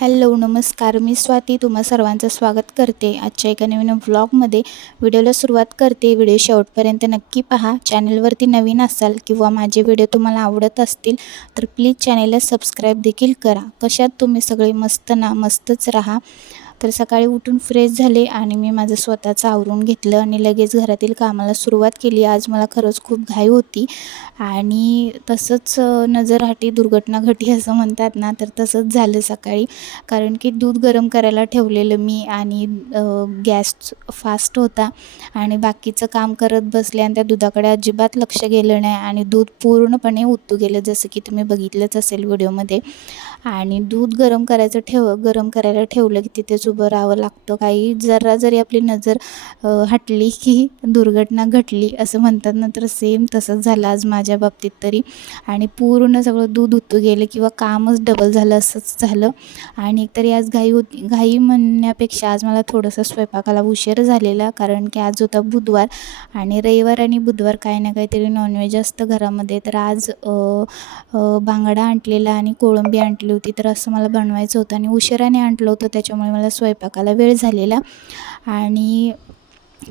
Hello नमस्कार. मी स्वाती. तुम्हा सर्वांचं स्वागत करते. आजच्या एका नवीन व्लॉगमध्ये व्हिडिओला सुरुवात करते. व्हिडिओ शेवटपर्यंत नक्की पहा. चॅनलवरती नवीन असाल किंवा माझे व्हिडिओ तुम्हाला आवडत असतील तर प्लीज चॅनेलला सबस्क्राईब देखील करा. कशात तुम्ही सगळे मस्त ना मस्तच राहा. तर सकाळी उठून फ्रेश झाले आणि मी माझं स्वतःचं आवरून घेतलं आणि लगेच घरातील कामाला सुरुवात केली. आज मला खरंच खूप घाई होती. आणि तसंच नजरहाटी दुर्घटना घटी असं म्हणतात ना तर तसंच झालं सकाळी. कारण की दूध गरम करायला ठेवलेलं मी आणि गॅस फास्ट होता आणि बाकीचं काम करत बसले आणि त्या दुधाकडे अजिबात लक्ष गेलं नाही आणि दूध पूर्णपणे उतू गेलं जसं की तुम्ही बघितलंच असेल व्हिडिओमध्ये. आणि दूध गरम करायचं ठेव गरम करायला ठेवलं की तिथेच उभं राहावं लागतं. काही जरा जरी आपली नजर हटली की दुर्घटना घटली असं म्हणतात ना तर सेम तसंच झालं आज माझ्या बाबतीत तरी. आणि पूर्ण सगळं दूध उतू गेलं किंवा कामच डबल झालं असंच झालं. आणि एकतरी आज घाई होती घाई म्हणण्यापेक्षा आज मला थोडंसं स्वयंपाकाला उशीर झालेला कारण की आज होता बुधवार आणि रविवार आणि बुधवार काही ना काहीतरी नॉनव्हेज असतं घरामध्ये. तर आज बांगडा आणलेला आणि कोळंबी आणली होती तर असं मला बनवायचं होतं आणि उशिराने आणलं होतं त्याच्यामुळे मला स्वयंपाकाला वेळ झालेला. आणि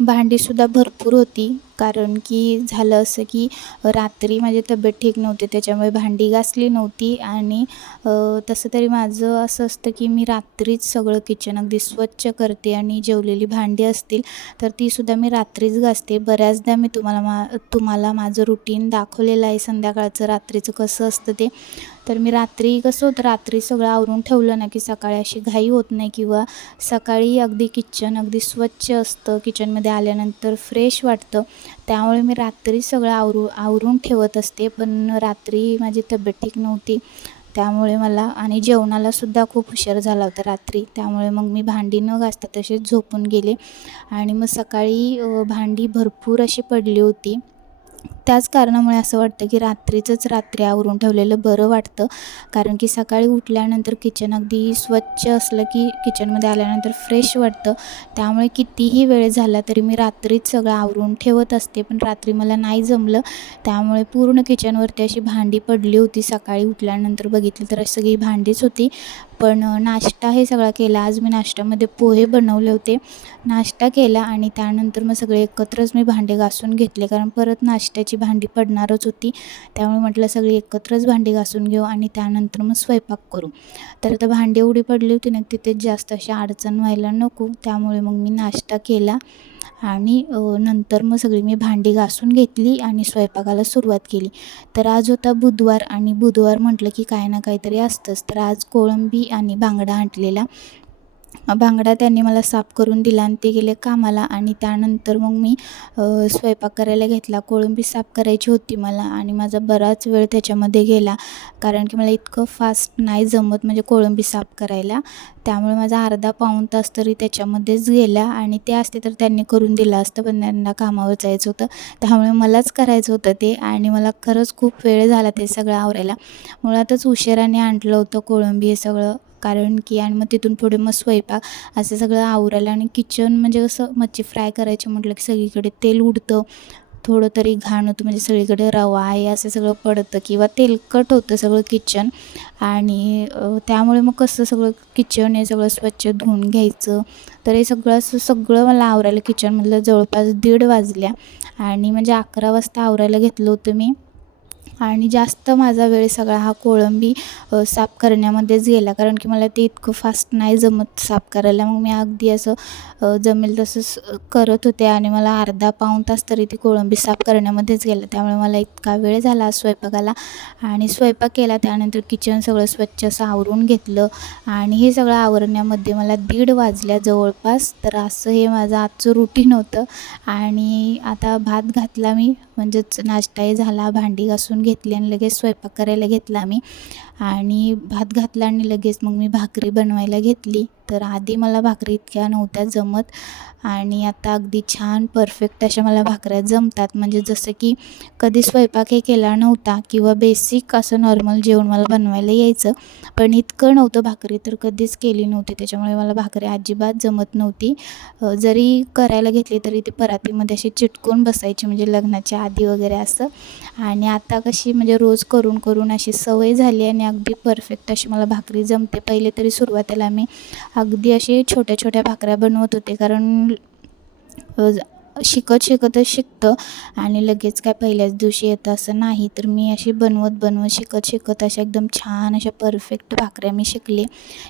भांडीसुद्धा भरपूर होती. कारण की झालं असं की रात्री माझी तब्येत ठीक नव्हती त्याच्यामुळे भांडी घासली नव्हती आणि तसं तरी माझं असं असतं की मी रात्रीच सगळं किचन अगदी स्वच्छ करते आणि जेवलेली भांडी असतील तर तीसुद्धा मी रात्रीच घासते. बऱ्याचदा मी तुम्हाला मा तुम्हाला माझं रुटीन दाखवलेलं आहे संध्याकाळचं रात्रीचं कसं असतं ते. तर मी रात्री कसं होतं रात्री सगळं आवरून ठेवलं ना की सकाळी अशी घाई होत नाही किंवा सकाळी अगदी किचन अगदी स्वच्छ असतं किचनमध्ये आल्यानंतर फ्रेश वाटतं. त्यामुळे मी रात्री सगळं आवरू आवरून ठेवत असते पण रात्री माझी तब्येत ठीक नव्हती. त्यामुळे मला आणि जेवणालासुद्धा खूप उशीर झाला होता रात्री. त्यामुळे मग मी भांडी न घासता तसेच झोपून गेले. आणि मग सकाळी भांडी भरपूर अशी पडली होती. त्याच कारणामुळे असं वाटतं की रात्रीचंच रात्री आवरून ठेवलेलं बरं वाटतं. कारण की सकाळी उठल्यानंतर किचन अगदी स्वच्छ असलं की किचनमध्ये आल्यानंतर फ्रेश वाटतं. त्यामुळे कितीही वेळ झाला तरी मी रात्रीच सगळं आवरून ठेवत असते. पण रात्री मला नाही जमलं. त्यामुळे पूर्ण किचनवरती अशी भांडी पडली होती. सकाळी उठल्यानंतर बघितली तर सगळी भांडीच होती. पण नाश्ता हे सगळा केला. आज मी नाश्त्यामध्ये पोहे बनवले होते. नाश्ता केला आणि त्यानंतर मग सगळे एकत्रच मी भांडे घासून घेतले. कारण परत नाश्त्याची भांडी पडणारच होती. त्यामुळे म्हटलं सगळी एकत्रच भांडी घासून घेऊ आणि त्यानंतर मग स्वयंपाक करू. तर आता भांडी एवढी पडली होती ना तिथेच जास्त अशी अडचण व्हायला नको. त्यामुळे मग मी नाश्ता केला. आणि नंतर मग सगळी मी भांडी घासून घेतली आणि स्वयंपाकाला सुरुवात केली. तर आज होता बुधवार आणि बुधवार म्हटलं की काय ना काहीतरी असतंच. तर आज कोळंबी आणि बांगडा आणलेला. बांगडा त्यांनी मला साफ करून दिला आणि ते गेले कामाला आणि त्यानंतर मग मी स्वयंपाक करायला घेतला. कोळंबी साफ करायची होती मला आणि माझा बराच वेळ त्याच्यामध्ये गेला. कारण की मला इतकं फास्ट नाही जमत म्हणजे कोळंबी साफ करायला. त्यामुळे माझा अर्धा पाऊण तास तरी त्याच्यामध्येच गेला आणि ते असते तर त्यांनी करून दिलं असतं पण त्यांना कामावर जायचं होतं. त्यामुळे मलाच करायचं होतं ते आणि मला खरंच खूप वेळ झाला ते सगळं आवरायला. मुळातच उशिराने आणलं होतं कोळंबी हे सगळं. कारण की आणि मग तिथून पुढे मग स्वयंपाक असं सगळं आवरायला आणि किचन म्हणजे कसं मच्छी फ्राय करायची म्हटलं की सगळीकडे तेल उडतं. थोडं तरी घाण होतं म्हणजे सगळीकडे रवा आहे असं सगळं पडतं किंवा तेलकट होतं सगळं किचन आणि त्यामुळे मग कसं सगळं किचन हे सगळं स्वच्छ धुवून घ्यायचं. तर हे सगळं असं सगळं मला आवरायला किचनमधलं जवळपास दीड वाजल्या. आणि म्हणजे अकरा वाजता आवरायला घेतलं होतं मी. आणि जास्त माझा वेळ सगळा हा कोळंबी साफ करण्यामध्येच गेला. कारण की मला ते इतकं फास्ट नाही जमत साफ करायला. मग मी अगदी असं जमेल तसंच करत होते. आणि मला अर्धा पाऊण तास तरी ती कोळंबी साफ करण्यामध्येच गेला. त्यामुळे मला इतका वेळ झाला स्वयंपाकाला. आणि स्वयंपाक केला. त्यानंतर किचन सगळं स्वच्छ असं आवरून घेतलं. आणि हे सगळं आवरण्यामध्ये मला दीड वाजल्या जवळपास. तर असं हे माझं आजचं रुटीन होतं. आणि आता भात घातला मी. म्हणजेच नाश्ताही झाला. भांडी घासून घेतली आणि लगेच स्वयंपाक करायला घेतला मी आणि भात घातला आणि लगेच मग मी भाकरी बनवायला घेतली. तर आधी मला भाकरी इतक्या नव्हत्या जमत आणि आता अगदी छान परफेक्ट अशा मला भाकऱ्या जमतात. म्हणजे जसं की कधी स्वयंपाक हे केला नव्हता किंवा बेसिक असं नॉर्मल जेवण मला बनवायला यायचं पण इतकं नव्हतं भाकरी तर कधीच केली नव्हती. त्याच्यामुळे मला भाकरी अजिबात जमत नव्हती. जरी करायला घेतली तरी ती परातीमध्ये अशी चिटकून बसायची म्हणजे लग्नाच्या आधी वगैरे असं. आणि आता कशी म्हणजे रोज करून करून अशी सवय झाली आणि अगदी परफेक्ट अशी मला भाकरी जमते. पहिले तरी सुरुवातीला मी अगदी असे छोट्या छोट्या भाकऱ्या बनवत होते कारण शिकत शिकतच शिकतं आणि लगेच काय पहिल्याच दिवशी येतं असं नाही. तर मी अशी बनवत बनवत शिकत शिकत अशा एकदम छान अशा परफेक्ट भाकऱ्या मी शिकले.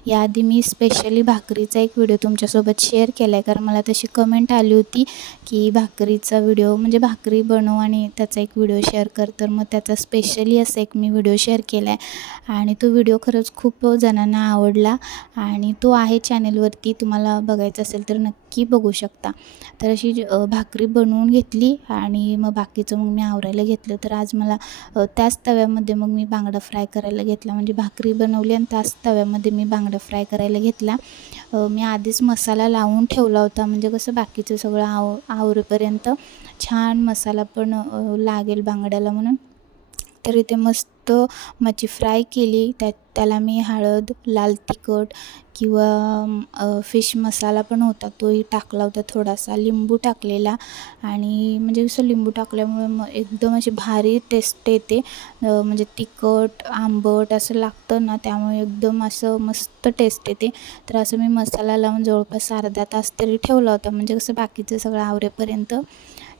याआधी मी स्पेशली भाकरीचा एक व्हिडिओ तुमच्यासोबत शेअर केला आहे कारण मला तशी कमेंट आली होती की भाकरीचा व्हिडिओ म्हणजे भाकरी बनव आणि त्याचा एक व्हिडिओ शेअर कर. तर मग त्याचा स्पेशली असा एक मी व्हिडिओ शेअर केला आहे आणि तो व्हिडिओ खरंच खूप जणांना आवडला. आणि तो आहे चॅनेलवरती तुम्हाला बघायचा असेल तर नक्की बघू शकता. तर अशी भाकरी बनवून घेतली आणि मग बाकीचं मग मी आवरायला घेतलं. तर आज मला त्याच तव्यामध्ये मग मी बांगडा फ्राय करायला घेतला. म्हणजे भाकरी बनवली आणि त्याच तव्यामध्ये मी बांगडा फ्राय करायला घेतला. मी आधीच मसाला लावून ठेवला होता. म्हणजे कसं बाकीचं सगळं आव आवरेपर्यंत छान मसाला पण लागेल बांगड्याला म्हणून. तर इथे मस्त मच्छी फ्राय केली. त्या त्याला मी हळद लाल तिखट किंवा फिश मसाला पण होता. तोही टाकला होता थोडासा. लिंबू टाकलेला आणि म्हणजे असं लिंबू टाकल्यामुळे मग एकदम अशी भारी टेस्ट येते. म्हणजे तिखट आंबट असं लागतं ना त्यामुळे एकदम असं मस्त टेस्ट येते. तर असं मी मसाला लावून जवळपास अर्धा तास तरी ठेवला होता. म्हणजे कसं बाकीचं सगळं आवरेपर्यंत.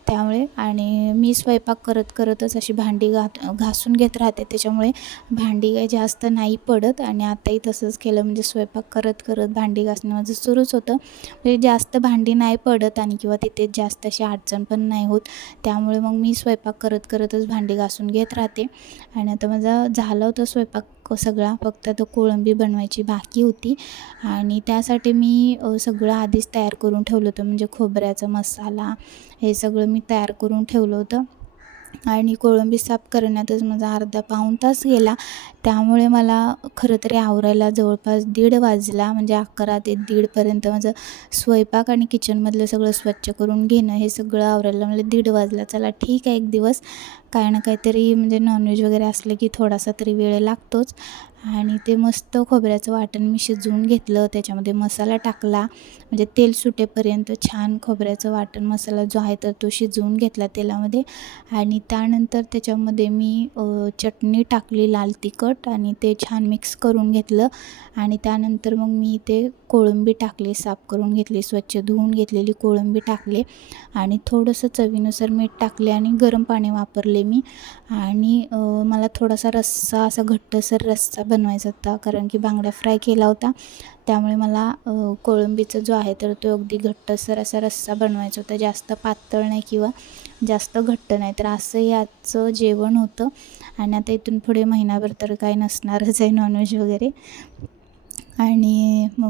त्यामुळे आणि मी स्वयंपाक करत करतच अशी भांडी घा घासून घेत राहते. त्याच्यामुळे भांडी काही जास्त नाही पडत आणि आताही तसंच केलं. म्हणजे स्वयंपाक करत करत भांडी घासणं माझं सुरूच होतं. म्हणजे जास्त भांडी नाही पडत आणि किंवा तिथे जास्त अशी अडचण पण नाही होत. त्यामुळे मग मी स्वयंपाक करत करतच भांडी घासून घेत राहते. आणि आता माझा झाला होता स्वयंपाक सगळा फक्त तो कोळंबी बनवायची बाकी होती. आणि त्यासाठी मी सगळं आधीच तयार करून ठेवलं होतं. म्हणजे खोबऱ्याचा मसाला हे सगळं मी तयार करून ठेवलं होतं. आणि कोळंबी साफ करण्यातच माझा अर्धा पाऊण तास गेला. त्यामुळे मला खरं तरी आवरायला जवळपास दीड वाजला म्हणजे अकरा ते दीडपर्यंत माझं स्वयंपाक आणि किचनमधलं सगळं स्वच्छ करून घेणं हे सगळं आवरायला मला दीड वाजला. चला ठीक आहे एक दिवस काय ना काहीतरी म्हणजे नॉनव्हेज वगैरे असलं की थोडासा तरी वेळ लागतोच. आणि ते मस्त खोबऱ्याचं वाटण मी शिजवून घेतलं त्याच्यामध्ये मसाला टाकला. म्हणजे तेल सुटेपर्यंत छान खोबऱ्याचं वाटण मसाला जो आहे तर तो शिजवून घेतला तेलामध्ये. आणि त्यानंतर त्याच्यामध्ये मी चटणी टाकली लाल तिखट. आणि ते छान मिक्स करून घेतलं. आणि त्यानंतर मग मी ते कोळंबी टाकली साफ करून घेतली स्वच्छ धुवून घेतलेली कोळंबी टाकले. आणि थोडंसं चवीनुसार मीठ टाकले आणि गरम पाणी वापरले मी. आणि मला थोडासा रस्सा असा घट्टसर रस्सा बनवायचा होता कारण की बांगड्या फ्राय केला होता. त्यामुळे मला कोळंबीचा जो आहे तर तो अगदी घट्टसर असा रस्सा बनवायचा होता. जास्त पातळ नाही किंवा जास्त घट्ट नाही. तर असं याचं जेवण होतं. आणि आता इथून पुढे महिनाभर तर काही नसणारच आहे नॉनव्हेज वगैरे. आणि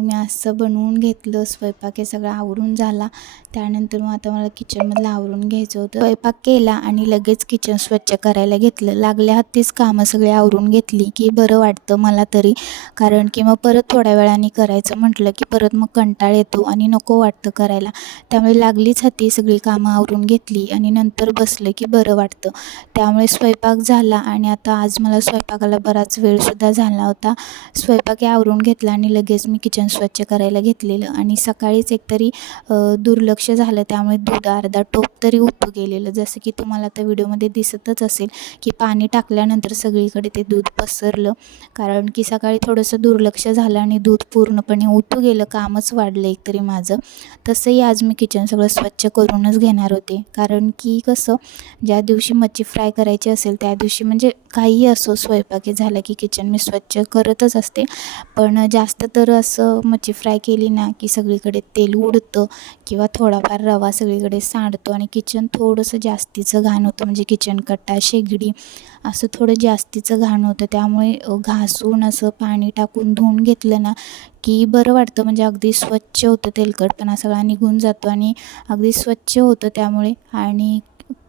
मी असं बनवून घेतलं स्वयंपाक हे सगळं आवरून झाला. त्यानंतर मग आता मला किचनमधलं आवरून घ्यायचं होतं. स्वयंपाक केला आणि लगेच किचन स्वच्छ करायला घेतलं. लागल्या हत्तीच कामं सगळी आवरून घेतली की बरं वाटतं मला तरी. कारण की मग परत थोड्या वेळाने करायचं म्हटलं की परत मग कंटाळ येतो आणि नको वाटतं करायला. त्यामुळे लागलीच हत्ती सगळी कामं आवरून घेतली आणि नंतर बसलं की बरं वाटतं. त्यामुळे स्वयंपाक झाला आणि आता आज मला स्वयंपाकाला बराच वेळसुद्धा झाला होता. स्वयंपाक हे आवरून घेतला आणि लगेच मी किचन स्वच्छ करायला घेतलेलं आणि सकाळीच एकतरी दुर्लक्ष झालं. त्यामुळे दूध अर्धा टोप तरी उतू गेलेलं. जसं की तुम्हाला त्या व्हिडिओमध्ये दिसतच असेल की पाणी टाकल्यानंतर सगळीकडे ते दूध पसरलं. कारण की सकाळी थोडंसं दुर्लक्ष झालं आणि दूध पूर्णपणे उतू गेलं. कामच वाढलं एकतरी माझं. तसंही आज मी किचन सगळं स्वच्छ करूनच घेणार होते. कारण की कसं ज्या दिवशी मच्छी फ्राय करायची असेल त्या दिवशी म्हणजे काहीही असो स्वयंपाकी झाला की किचन मी स्वच्छ करतच असते. पण जास्त तर असं मच्छी फ्राय केली ना की सगळीकडे तेल उडतं किंवा थोडाफार रवा सगळीकडे सांडतो आणि किचन थोडंसं जास्तीचं घाण होतं. म्हणजे किचन कट्टा शेगडी असं थोडं जास्तीचं घाण होतं. त्यामुळे घासून असं पाणी टाकून धुवून घेतलं ना की बरं वाटतं. म्हणजे अगदी स्वच्छ होतं तेलकटपणा सगळा निघून जातो आणि अगदी स्वच्छ होतं त्यामुळे. आणि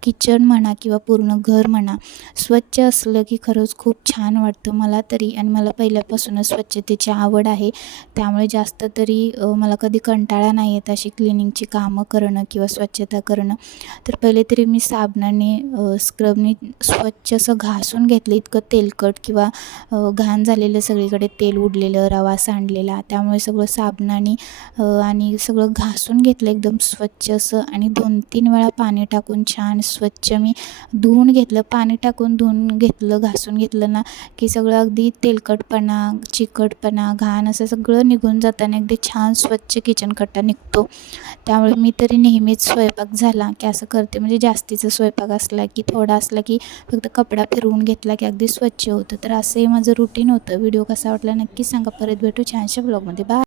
किचन म्हणा किंवा पूर्ण घर म्हणा स्वच्छ असलं की खरंच खूप छान वाटतं मला तरी. आणि मला पहिल्यापासूनच स्वच्छतेची आवड आहे. त्यामुळे जास्त तरी मला कधी कंटाळा नाही येत अशी क्लिनिंगची कामं करणं किंवा स्वच्छता करणं. तर पहिले तरी मी साबणाने स्क्रबने स्वच्छ असं घासून घेतलं. इतकं तेलकट किंवा घाण झालेलं सगळीकडे तेल उडलेलं रवा सांडलेला. त्यामुळे सगळं साबणाने आणि सगळं घासून घेतलं. एकदम स्वच्छ असं आणि दोन तीन वेळा पाणी टाकून छान स्वच्छ. मी धुवून घेतलं पाणी टाकून धुवून घेतलं घासून घेतलं ना की सगळं अगदी तेलकटपणा चिकटपणा घाण असं सगळं निघून जाताना अगदी छान स्वच्छ किचन कट्टा निघतो. त्यामुळे मी तरी नेहमीच स्वयंपाक झाला की असं करते. म्हणजे जास्तीचा स्वयंपाक असला की थोडा असला की फक्त कपडा फिरवून घेतला की अगदी स्वच्छ होतं. तर असंही माझं रुटीन होतं. व्हिडिओ कसा वाटला नक्की सांगा. परत भेटू छानशा ब्लॉगमध्ये बाय